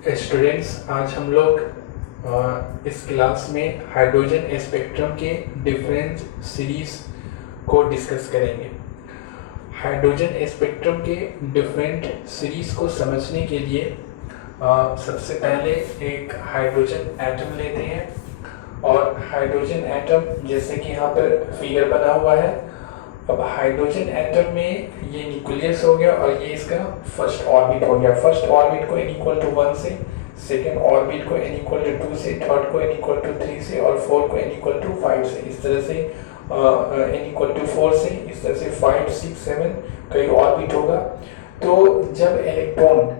Students, आज हम लोग इस क्लास में हाइड्रोजन स्पेक्ट्रम के डिफरेंट सीरीज को डिस्कस करेंगे। हाइड्रोजन स्पेक्ट्रम के डिफरेंट सीरीज को समझने के लिए सबसे पहले एक हाइड्रोजन एटम लेते हैं और हाइड्रोजन एटम जैसे कि यहाँ पर फिगर बना हुआ है। अब हाइड्रोजन एटम में ये न्यूक्लियस हो गया और ये इसका फर्स्ट ऑर्बिट हो गया। फर्स्ट ऑर्बिट को n=1 से, सेकेंड ऑर्बिट को n=2 से, थर्ड को n=3 से और फोर्थ को n=5 से, इस तरह से n=4 से, इस तरह से 5, 6, 7 कई ऑर्बिट होगा। तो जब इलेक्ट्रॉन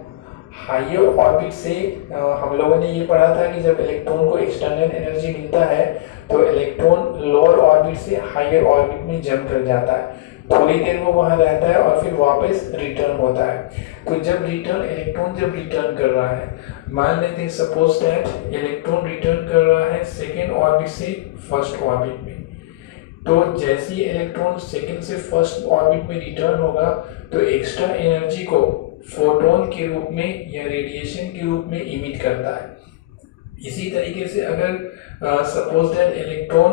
हायर ऑर्बिट से हम लोगों ने ये पढ़ा था कि जब इलेक्ट्रॉन को एक्सटर्नल एनर्जी मिलता है तो इलेक्ट्रॉन लोअर ऑर्बिट से हायर ऑर्बिट में जंप कर जाता है, थोड़ी देर वो वहां रहता है और फिर वापस रिटर्न होता है। तो जब इलेक्ट्रॉन जब रिटर्न कर रहा है, मान लेते हैं सपोज दैट इलेक्ट्रॉन रिटर्न कर रहा है सेकेंड ऑर्बिट से फर्स्ट ऑर्बिट में। तो जैसे ही इलेक्ट्रॉन सेकेंड से फर्स्ट ऑर्बिट में रिटर्न होगा तो एक्स्ट्रा एनर्जी को फोटोन के रूप में या रेडिएशन के रूप में इमिट करता है। इसी तरीके से अगर suppose that electron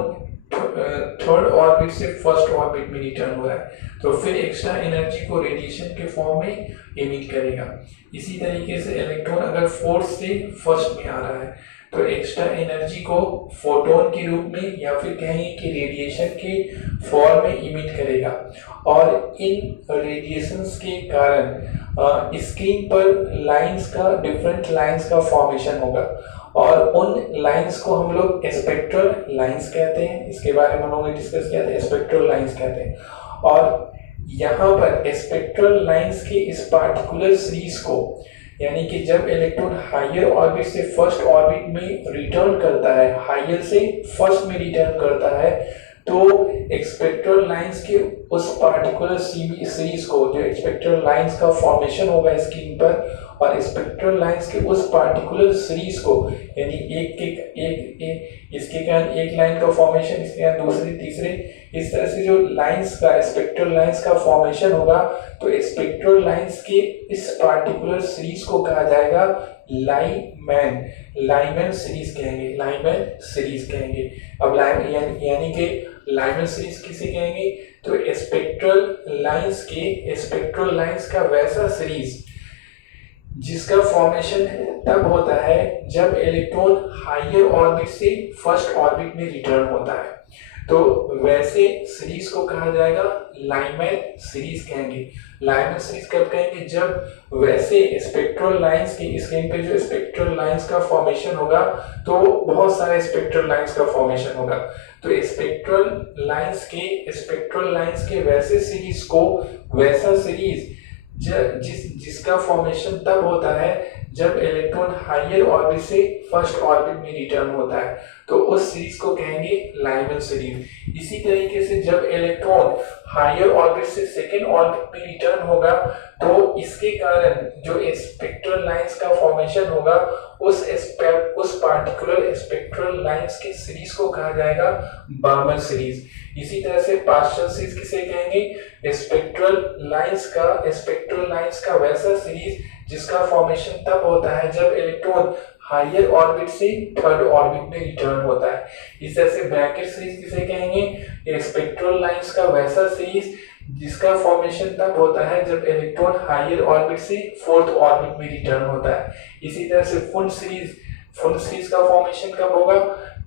third orbit से फर्स्ट ऑर्बिट में रिटर्न हो रहा है तो फिर एक्स्ट्रा एनर्जी को रेडिएशन के फॉर्म में इमिट करेगा। इसी तरीके से इलेक्ट्रॉन अगर फोर्थ से फर्स्ट में आ रहा है तो एक्स्ट्रा एनर्जी को फोटोन के रूप में या फिर कहेंगे कि रेडिएशन के फॉर्म में इमिट करेगा। और इन रेडिएशंस के कारण स्क्रीन पर लाइंस का डिफरेंट लाइंस का फॉर्मेशन होगा और उन लाइंस को हम लोग स्पेक्ट्रल लाइंस कहते हैं। इसके बारे में हम लोगों ने डिस्कस किया था, स्पेक्ट्रल लाइंस कहते हैं। और यहाँ पर स्पेक्ट्रल लाइंस के इस पार्टिकुलर सीरीज को, यानी कि जब इलेक्ट्रॉन हायर ऑर्बिट से फर्स्ट ऑर्बिट में रिटर्न करता है, हायर से फर्स्ट में रिटर्न करता है, तो स्पेक्ट्रल लाइंस के उस पार्टिकुलर सीरीज को, जो स्पेक्ट्रल लाइंस का फॉर्मेशन होगा स्क्रीन पर, और स्पेक्ट्रल लाइंस के उस पार्टिकुलर सीरीज को, यानी इसके कारण एक लाइन का फॉर्मेशन, इसके कारण दूसरी, तीसरे, इस तरह से जो लाइंस का स्पेक्ट्रल लाइंस का फॉर्मेशन होगा तो स्पेक्ट्रल लाइंस के इस पार्टिकुलर सीरीज को कहा जाएगा लाइमैन सीरीज कहेंगे, लाइमैन सीरीज कहेंगे। अब यानी कि लाइमैन सीरीज किसे कहेंगे? तो स्पेक्ट्रल लाइंस का वैसा सीरीज जिसका फॉर्मेशन तब होता है जब इलेक्ट्रॉन हायर ऑर्बिट से फर्स्ट ऑर्बिट में रिटर्न होता है, तो वैसे सीरीज को कहा जाएगा लाइमैन सीरीज कहेंगे। लाइमैन सीरीज कब कहेंगे? जब वैसे स्पेक्ट्रल लाइंस की स्क्रीन पे जो स्पेक्ट्रल लाइंस का फॉर्मेशन होगा तो बहुत सारे स्पेक्ट्रल लाइंस का फॉर्मेशन होगा। तो स्पेक्ट्रल लाइंस के वैसे सीरीज को, वैसा सीरीज जिसका फॉर्मेशन तब होता है जब इलेक्ट्रॉन हायर ऑर्बिट से फर्स्ट ऑर्बिट में रिटर्न होता है, तो उस सीरीज को कहेंगे लाइमैन सीरीज। इसी तरीके से जब इलेक्ट्रॉन हायर ऑर्बिट से सेकेंड ऑर्बिट में रिटर्न होगा तो इसके कारण जो स्पेक्ट्रल लाइंस का फॉर्मेशन होगा उस पार्टिकुलर स्पेक्ट्रल लाइंस की सीरीज को कहा जाएगा बार्मर सीरीज। इसी तरह से पार्शियल सीरीज किसे कहेंगे? स्पेक्ट्रल लाइंस का वैसा सीरीज जिसका फॉर्मेशन तब होता है जब इलेक्ट्रॉन हायर ऑर्बिट से थर्ड ऑर्बिट में रिटर्न होता है। इस तरह से ब्रैकेट सीरीज किसे कहेंगे? स्पेक्ट्रल लाइंस का वैसा सीरीज जिसका फॉर्मेशन तब होता है जब इलेक्ट्रॉन हायर ऑर्बिट से फोर्थ ऑर्बिट में रिटर्न होता है। इसी तरह से फुल सीरीज का फॉर्मेशन कब होगा?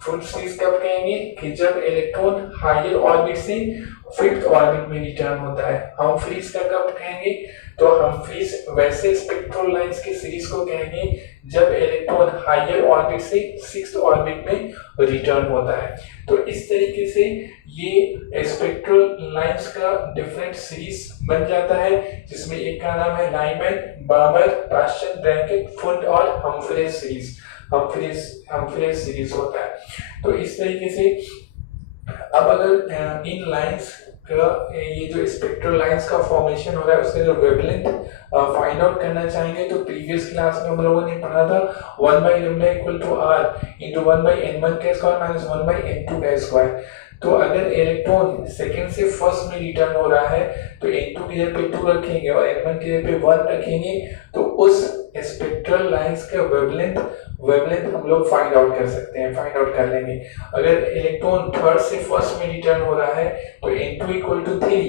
फुल सीरीज कब कहेंगे? कि जब इलेक्ट्रॉन हायर ऑर्बिट से फिफ्थ ऑर्बिट में रिटर्न होता है। हमफ्रीज का कब कहेंगे? तो हमफ्रीज वैसे स्पेक्ट्रल लाइंस की सीरीज को कहेंगे जब इलेक्ट्रॉन हायर ऑर्बिट से सिक्स्थ ऑर्बिट में रिटर्न होता है। तो इस तरीके से ये स्पेक्ट्रल लाइंस का डिफरेंट सीरीज बन जाता है, जिसमें एक का नाम है Lyman, Barmer, partial, bracket, full और हमफ्रीज सीरीज होता है। तो इस तरीके से अब अगर इन लाइंस का, ये जो स्पेक्ट्रल लाइंस का फॉर्मेशन हो रहा है उसका जो वेवलेंथ फाइंड आउट करना चाहेंगे तो प्रीवियस क्लास में हम लोगों ने पढ़ा था 1/λ = r × 1/n1 का स्क्वायर माइनस 1/n2 का स्क्वायर। तो अगर इलेक्ट्रॉन सेकेंड से फर्स्ट में रिटर्न हो रहा है तो n2 की जगह पे 2 रखेंगे और n1 की जगह पे 1 रखेंगे, तो उस स्पेक्ट्रल लाइंस का वेवलेंथ हम लोग फाइंड आउट कर सकते हैं, फाइंड आउट कर लेंगे। अगर इलेक्ट्रॉन थर्ड से फर्स्ट में रिटर्न हो रहा है तो n2 इक्वल टू 3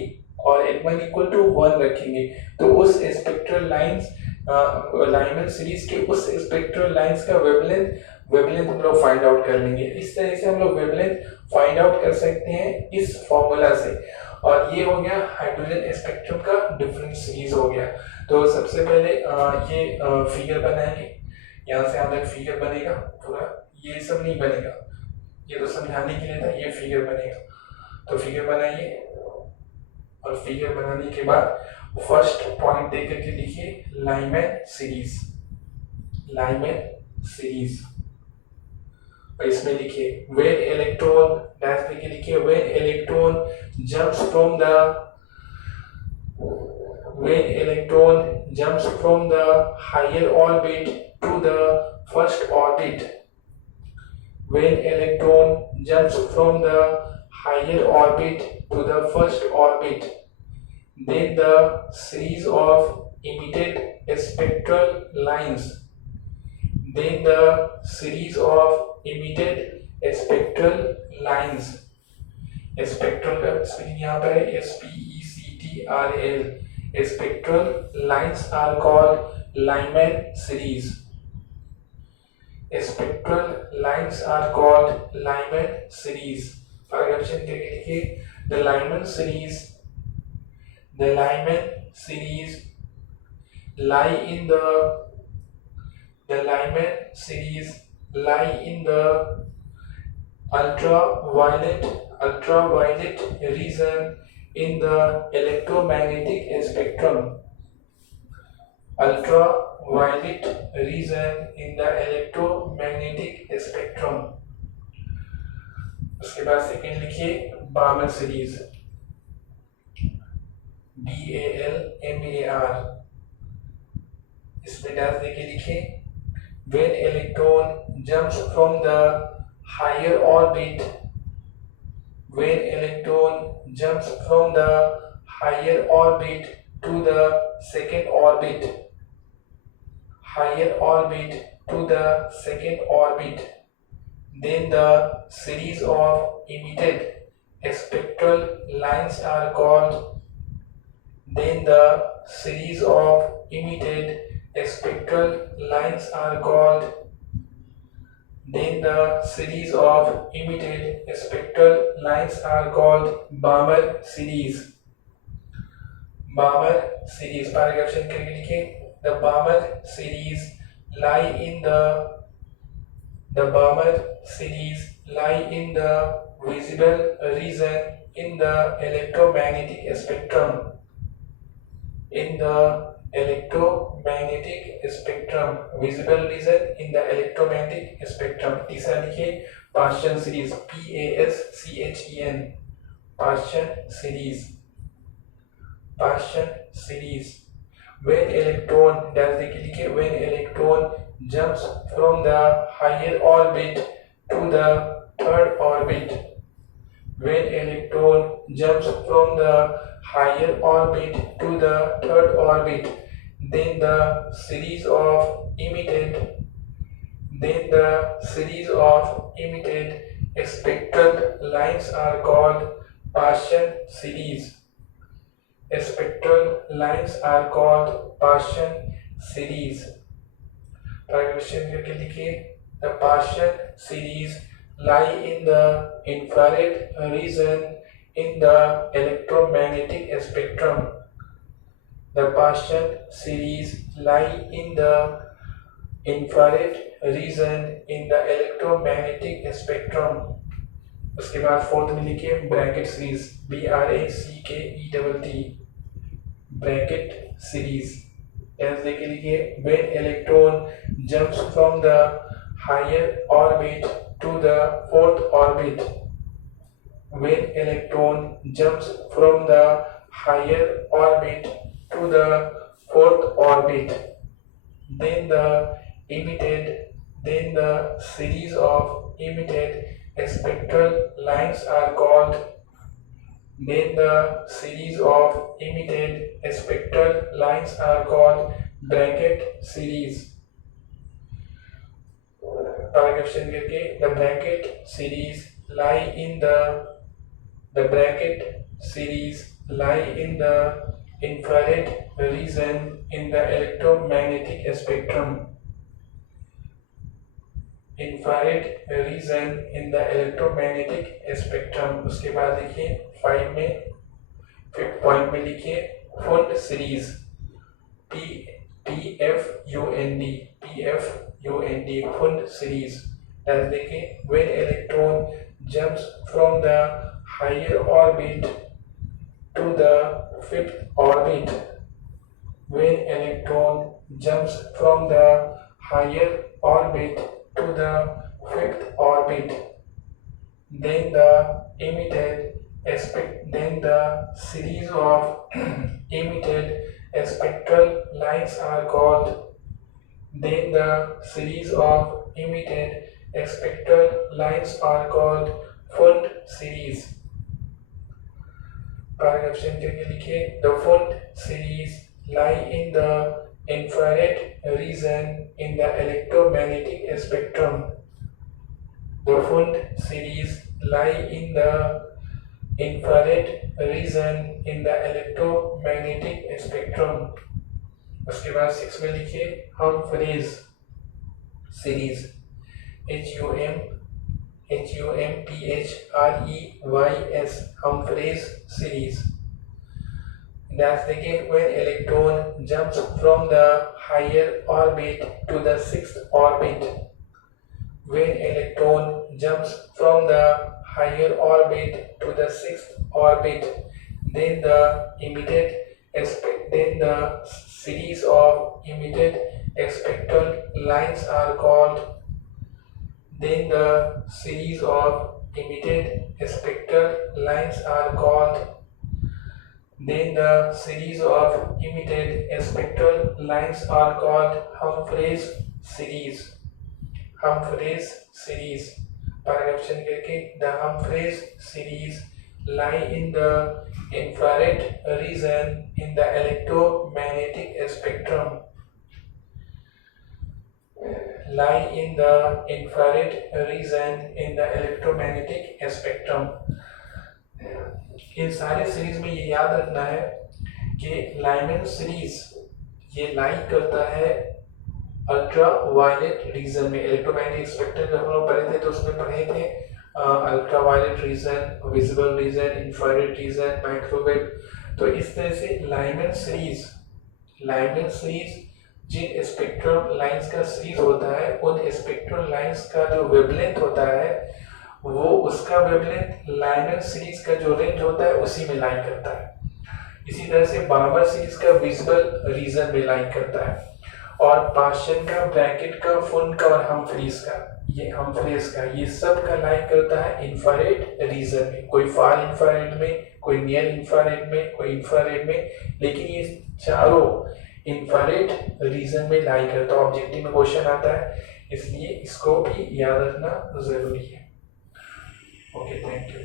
और n1 इक्वल टू 1 रखेंगे, तो उस स्पेक्ट्रल लाइंस लाइमन सीरीज के उस स्पेक्ट्रल लाइंस का वेवलेंथ हम लोग फाइंड आउट कर लेंगे। इस तरह से हम लोग वेवलेंथ फाइंड आउट कर सकते हैं इस फॉर्मूला से। और ये हो गया हाइड्रोजन स्पेक्ट्रम का डिफरेंट सीरीज हो गया। तो सबसे पहले ये फिगर बनाएंगे, यहाँ से यहाँ तक फिगर बनेगा पूरा, ये सब नहीं बनेगा, ये तो समझाने के लिए था, ये फिगर बनेगा। तो फिगर बनाइए और फिगर बनाने के बाद फर्स्ट पॉइंट दे करके लिखिए लाइमन सीरीज, लाइमन सीरीज। और इसमें लिखिए व्हेन इलेक्ट्रॉन डैश करके लिखिए when electron jumps from the when electron jumps from the higher orbit to the first orbit, when electron jumps from the higher orbit to the first orbit, then the series of emitted spectral lines, then the series of emitted spectral lines, spectral का spelling यहाँ पर है SPECTRL, spectral lines are called Lyman series. Spectral lines are called Lyman series. Correction करके लिखिए the Lyman series lie in the ultraviolet region in the electromagnetic spectrum, ultraviolet region in the electromagnetic spectrum। उसके बाद second लिखिए बामर series, BALMAR, इसमें dash देके लिखिए when electron jumps from the higher orbit, when electron jumps from the higher orbit to the second orbit, higher orbit to the second orbit, then the series of emitted spectral lines are called, then the series of emitted spectral lines are called, then the series of emitted spectral lines are called Balmer series. Balmer series, paragraph करके लिखिए the Balmer series lie in the visible region in the electromagnetic spectrum, in the electromagnetic spectrum, visible region in the electromagnetic spectrum। तीसरा लिखिए Partian series, PASCHEN, Partian series, when electron dash देके लिखिए when electron jumps from the higher orbit to the third orbit, when electron jumps from the higher orbit to the third orbit, then the series of emitted spectral lines are called Partian series. Spectral lines are called Partian series। Paragraph करके लिखिए the Partian series lie in the infrared region in the electromagnetic spectrum, the Partian series lie in the infrared region in the electromagnetic spectrum। उसके बाद fourth में लिखिए Brackett series, BRACKET, Brackett series dash देके लिखिए when electron jumps from the higher orbit to the fourth orbit, when electron jumps from the higher orbit to the fourth orbit, then the series of emitted spectral lines are called, then the series of emitted spectral lines are called bracket series. Paragraph करके the bracket series lie in the bracket series lie in the infrared region in the electromagnetic spectrum. Infrared region in the electromagnetic spectrum. उसके बाद देखिए 5 में 5th point में लिखिए फुंड series PFUND फुंड series देखिए when electron jumps from the higher orbit to the 5th orbit. When electron jumps from the higher orbit to the 5th orbit, then the series of emitted spectral lines are called. Then the series of emitted spectral lines are called Fund series. Paragraph करके लिखिए the Fund series lie in the infrared region in the electromagnetic spectrum. The Fund series lie in the infrared region in the electromagnetic spectrum. उसके बाद 6 में लिखिए Humphreys series HUMPHREYS Humphreys series. That's again when electron jumps from the higher orbit to the 6th orbit. When electron jumps from the higher orbit to the 6th orbit, then the series of emitted spectral lines are called. Then the series of emitted spectral lines are called. Then the series of emitted spectral lines are called Humphreys series. Humphreys series. Paragraph करके the Humphreys series lie in the infrared region in the electromagnetic spectrum. Lie in the infrared region in the electromagnetic spectrum. इन सारे series में ये याद रखना है कि Lyman series ये लाई करता है अल्ट्रा वायलेट रीजन में. इलेक्ट्रोमैग्नेटिक स्पेक्ट्रम जब हम लोग पढ़े थे तो उसमें पढ़े थे ultra violet region, visible region, infrared region, microwave. तो इस तरह से लाइमन सीरीज जिन स्पेक्ट्रम लाइंस का सीरीज होता है उन स्पेक्ट्रम लाइंस का जो वेवलेंथ होता है वो उसका वेवलेंथ लाइमन सीरीज का जो रेंज होता है उसी में लाइन करता है. इसी तरह से बार्बर सीरीज का विजिबल रीजन में लाइन करता है और पास्चन का, ब्रैकेट का, फुंड का और हमफ्रीज का ये सब का लाइन करता है इंफ्रारेड रीजन में. कोई फार इंफ्रारेड में, कोई नियर इंफ्रारेड में, कोई इंफ्रारेड में, लेकिन ये चारों इंफ्रारेड रीजन में लाइन करता है. ऑब्जेक्टिव में क्वेश्चन आता है इसलिए इसको भी याद रखना जरूरी है. Okay, thank you.